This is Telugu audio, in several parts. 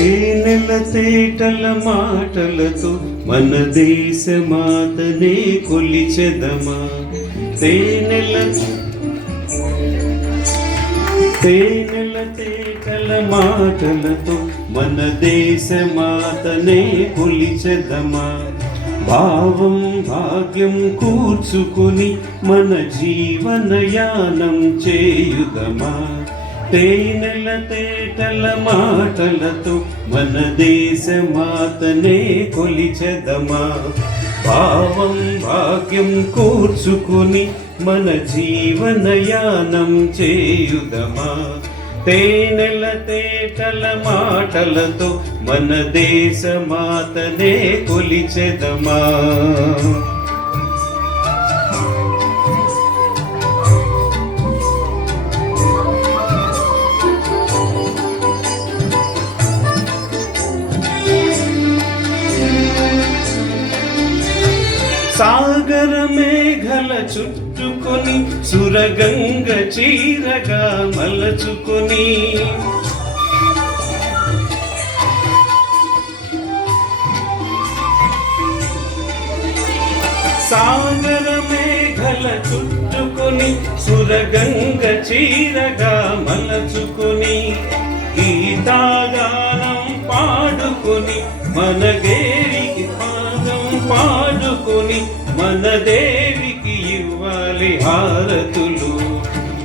తేనెల తేటల మాటలతో మన దేశ మాతనే కొలిచెదమా. తేనెల తేటల మాటలతో మన దేశ మాతనే కొలిచెదమా. భావం భాగ్యం కూర్చుకుని మన జీవనయానం చేయుదమా. తేనెల తేటల మాటలతో మన దేశ మాతనే కొలిచెదమా. భావం భాగ్యం కూర్చుకుని మన జీవనయానం చేయుదమా. తేనెల తేటల మాటలతో మన దేశ మాతనే కొలిచెదమా. సాగర మేఘల చుట్టుకొని సురగంగ చీరగా మలచుకొని సాగర మేఘల చుట్టుకొని సురగంగ చీరగా మలచుకొని గీతాగానం పాడుకొని మన దేవికి పాదం పాడుకొని మన దేవికి ఇవ్వాలి హారతులు.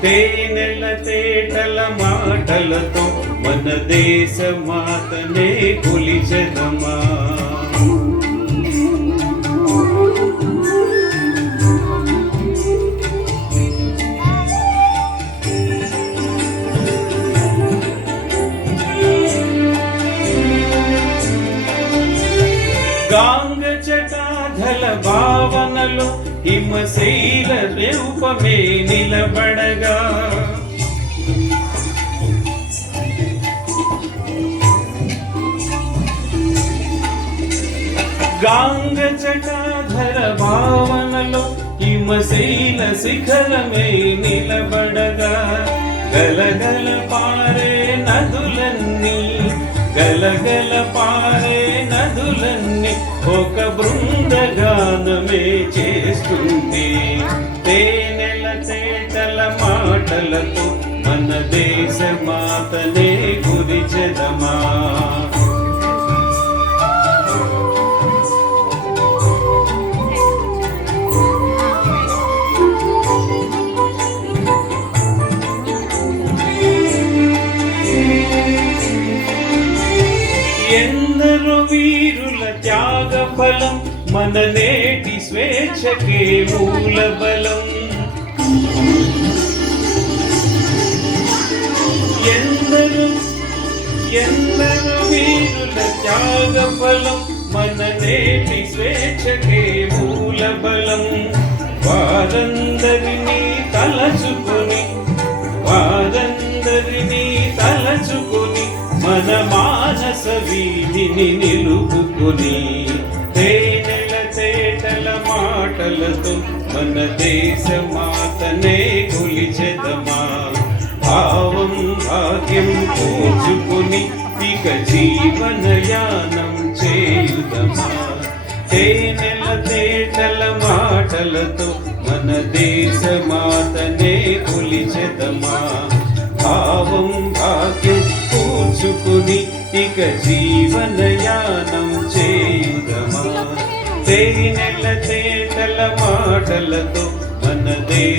తేనెల తేటల మాటలతో మన దేశ మాతనే కొలిచెదమా. గాంగ జటాధల భావనలో హిమశైల రూపమే నిలబడగా. గాంగ జటాధర భావనలో హిమశైల శిఖరమే నిలబడగా. గలగల పారే నదులన్నీ గలగల పారే నదులన్నీ ఒక బృందగానమే చేస్తుంది. తేనెల తేటల మాటలతో మన దేశ మాతనే కొలిచెదమా. ఎందరో వీరుల త్యాగ ఫలం మన నేటి స్వేచ్ఛకే మూల బలం. ఎందరో వీరుల త్యాగ ఫలం మన నేటి స్వేచ్ఛకే మూల బలం. వారందరినీ తలచుకొని మన మానస వీధిని నిలుపుకొని. తేనెల తేటల మాటలతో మన దేశ మాతనే కొలిచెదమా. భావం భాగ్యం కూర్చుకొని ఇక జీవనయానం చేయుదమా. తేనెల తేటల మాటలతో మన దేశ మాతనే కొలిచెదమా. భావం భాగ్యం కూర్చుకుని ఇక జీవనయానం చేయుదమా. తేనెల తేటల మాటలతో మన దేశ